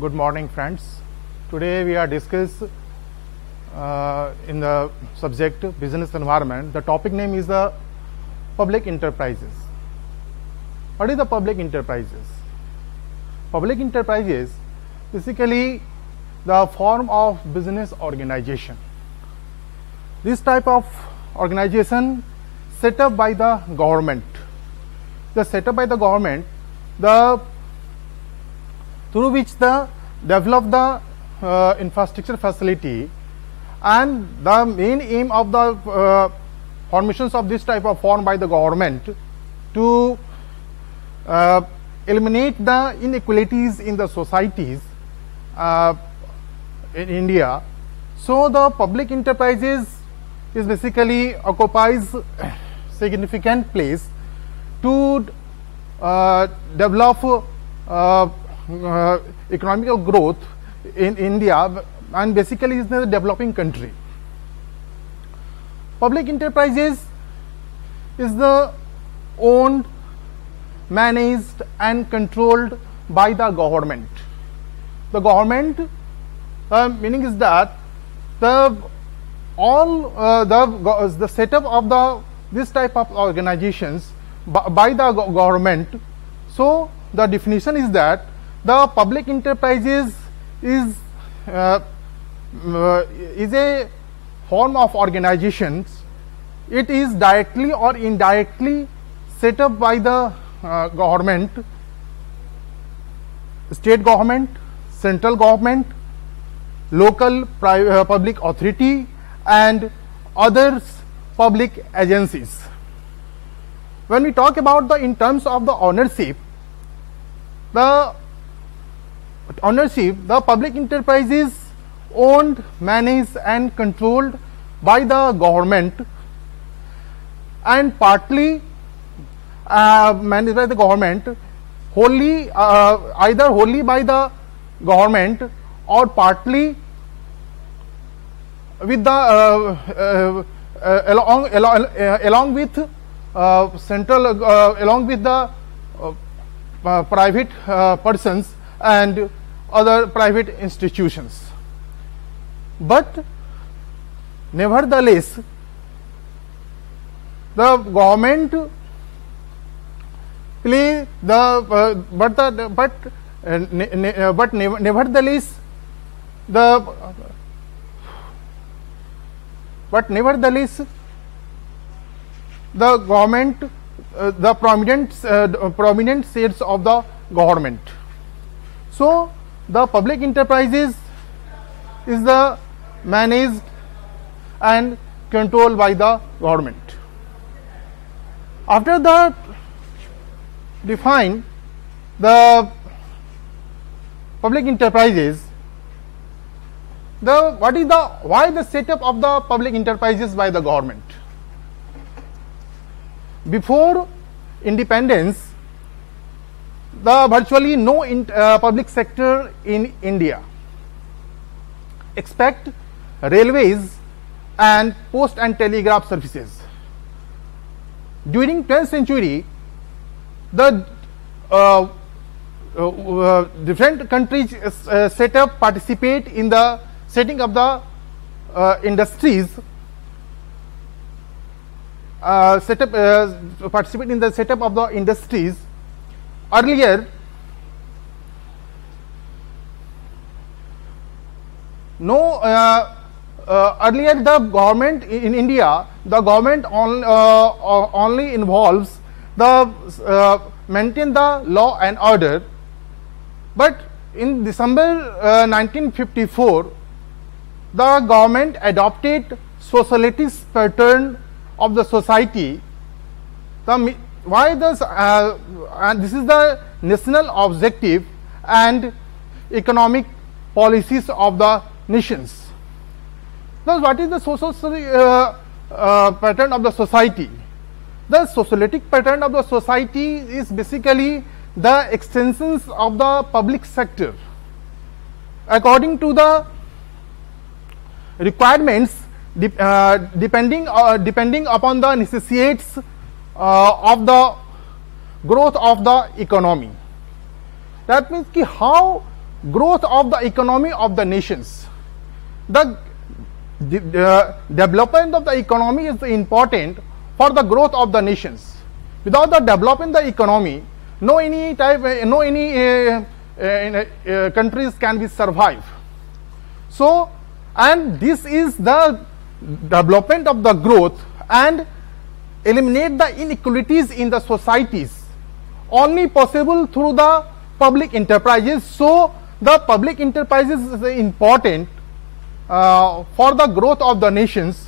Good morning, friends. Today we are discuss in the subject business environment. The topic name is the public enterprises. What is the public enterprises? Public enterprises basically the form of business organization. This type of organization set up by the government. The set up by the government, through which the develop the infrastructure facility, and the main aim of the formations of this type of form by the government to eliminate the inequalities in the societies in India. So the public enterprises is basically occupies significant place to develop economical growth in India, and basically is a developing country. Public enterprises is the owned, managed and controlled by the government. The government meaning is that the setup of this type of organizations by the government. So the definition is that the public enterprises is a form of organizations. It is directly or indirectly set up by the government, state government, central government, local public authority and others public agencies. When we talk about in terms of the ownership, the public enterprises owned, managed and controlled by the government, and partly managed by the government, wholly either wholly by the government or partly with the along with central along with the private persons and other private institutions. But nevertheless, the government play the nevertheless the government the prominent shades of the government. So the public enterprises is the managed and controlled by the government. After that, define the public enterprises. Why the setup of the public enterprises by the government? Before independence, the virtually no public sector in India, except railways and post and telegraph services. During 10th century, the different countries participate in the setting up the industries. Participate in the setup of the industries. Earlier, earlier the government in India, the government only involves the maintain the law and order. But in December 1954, the government adopted socialist pattern of the society. Why this? And this is the national objective and economic policies of the nations. Thus, what is the social pattern of the society? The socialistic pattern of the society is basically the extensions of the public sector according to the requirements depending upon the necessities of the growth of the economy. That means how growth of the economy of the nations. The development of the economy is important for the growth of the nations. Without the developing the economy, no any countries can be survive. So, and this is the development of the growth and eliminate the inequalities in the societies only possible through the public enterprises. So, the public enterprises is important for the growth of the nations.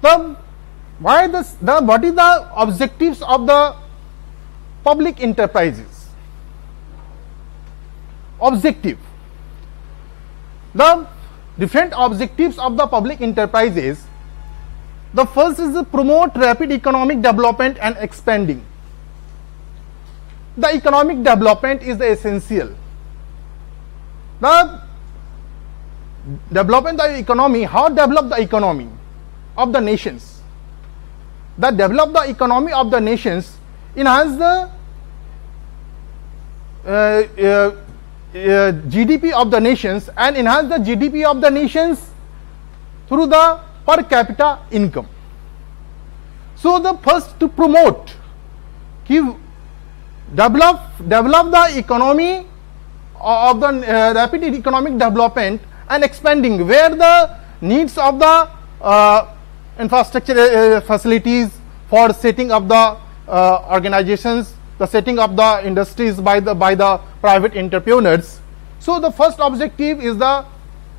What is the objectives of the public enterprises? Objective. The different objectives of the public enterprises. The first is to promote rapid economic development and expanding. The economic development is the essential. The development of the economy, how develop the economy of the nations? The develop the economy of the nations, enhance the GDP of the nations and enhance the GDP of the nations through the per capita income. So, the first to promote, develop the economy of the rapid economic development and expanding, where the needs of the infrastructure facilities for setting up the organizations, the setting up the industries by the private entrepreneurs. So, the first objective is the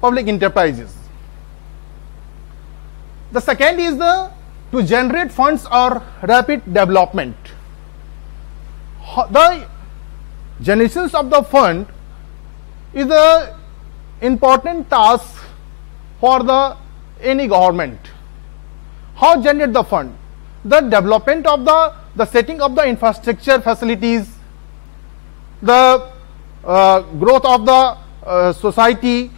public enterprises. The second is to generate funds or rapid development. The generations of the fund is the important task for any government. How generate the fund? The development of the setting of the infrastructure facilities, the growth of the society,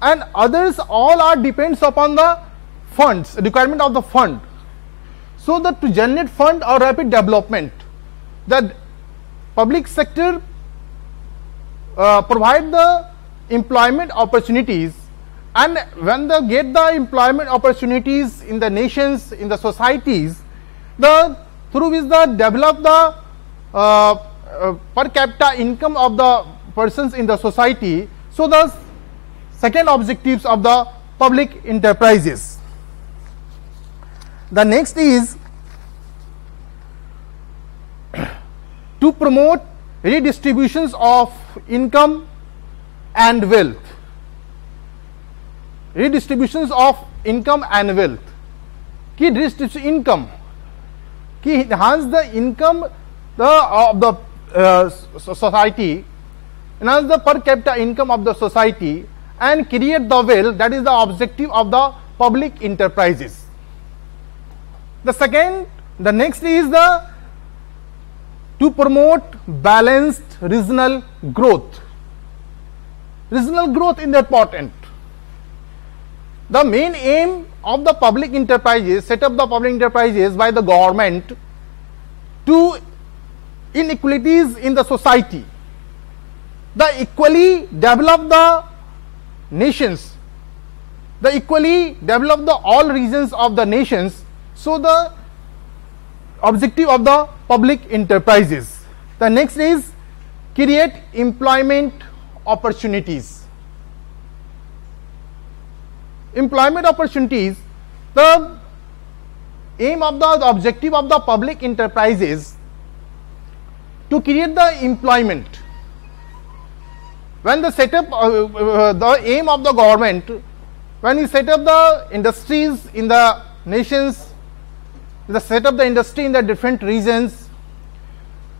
and others all are depends upon the funds, requirement of the fund. So, that to generate fund or rapid development, the public sector provide the employment opportunities, and when they get the employment opportunities in the nations, in the societies, through which they develop the per capita income of the persons in the society. So, the second objectives of the public enterprises. The next is to promote redistributions of income and wealth. Redistributions of income and wealth. Key redistribution income. Key enhance the income of the society, enhance the per capita income of the society, and create the wealth. That is the objective of the public enterprises. The next is to promote balanced regional growth. Regional growth is important. The main aim of the public enterprises, set up the public enterprises by the government to inequalities in the society. The equally develop the nations, the equally develop the all regions of the nations. So, the objective of the public enterprises. The next is create employment opportunities. Employment opportunities, the aim of the objective of the public enterprises to create the employment. When the set up the aim of the government, when you set up the industries in the nations, the set up the industry in the different regions,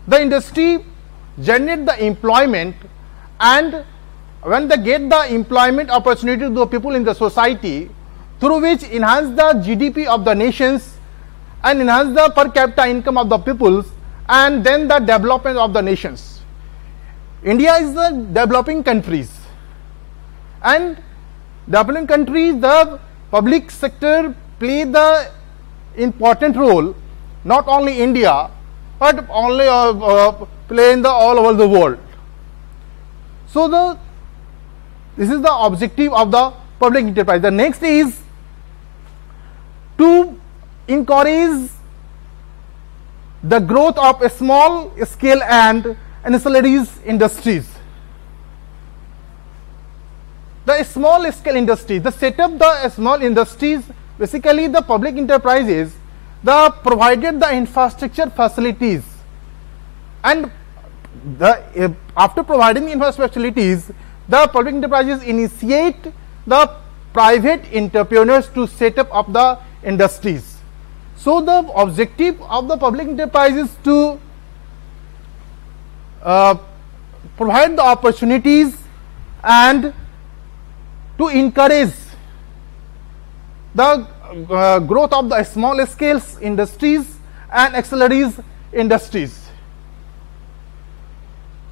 the industry generate the employment, and when they get the employment opportunity to the people in the society, through which enhance the GDP of the nations and enhance the per capita income of the peoples, and then the development of the nations. India is the developing countries, and developing countries, the public sector play the important role. Not only India, but only play in the all over the world. So this is the objective of the public enterprise. The next is to encourage the growth of a small scale and ancillary industries. The small scale industries, the set up the small industries, basically the public enterprises, the provided the infrastructure facilities, and after providing the infrastructure facilities, the public enterprises initiate the private entrepreneurs to set up the industries. So the objective of the public enterprise is to provide the opportunities and to encourage the growth of the small scale industries and ancillary industries.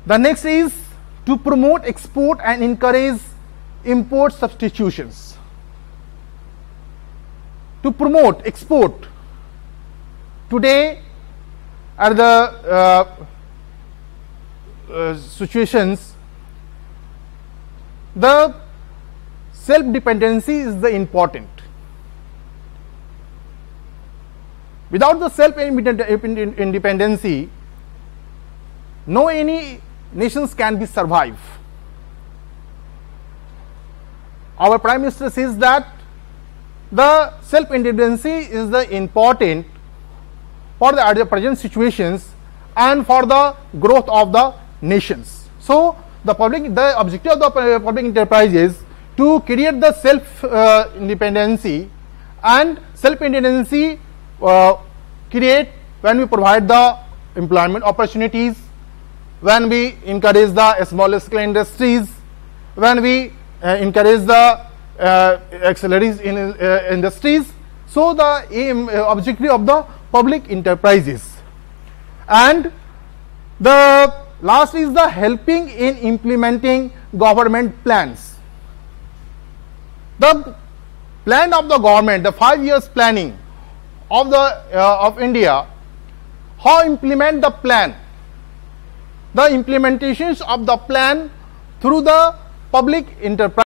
The next is to promote export and encourage import substitutions. To promote export, today are the situations, the self-dependency is the important. Without the self-independency, no any nations can be survive. Our Prime Minister says that the self-independency is the important for the present situations and for the growth of the nations. So the objective of the public enterprise is to create the self-independency, and self-independency create when we provide the employment opportunities, when we encourage the small scale industries, when we encourage the ancillaries in industries. So the objective of the public enterprises. And the last is the helping in implementing government plans. The plan of the government, the 5 years planning of the of India, how implement the plan, the implementations of the plan through the public enterprise.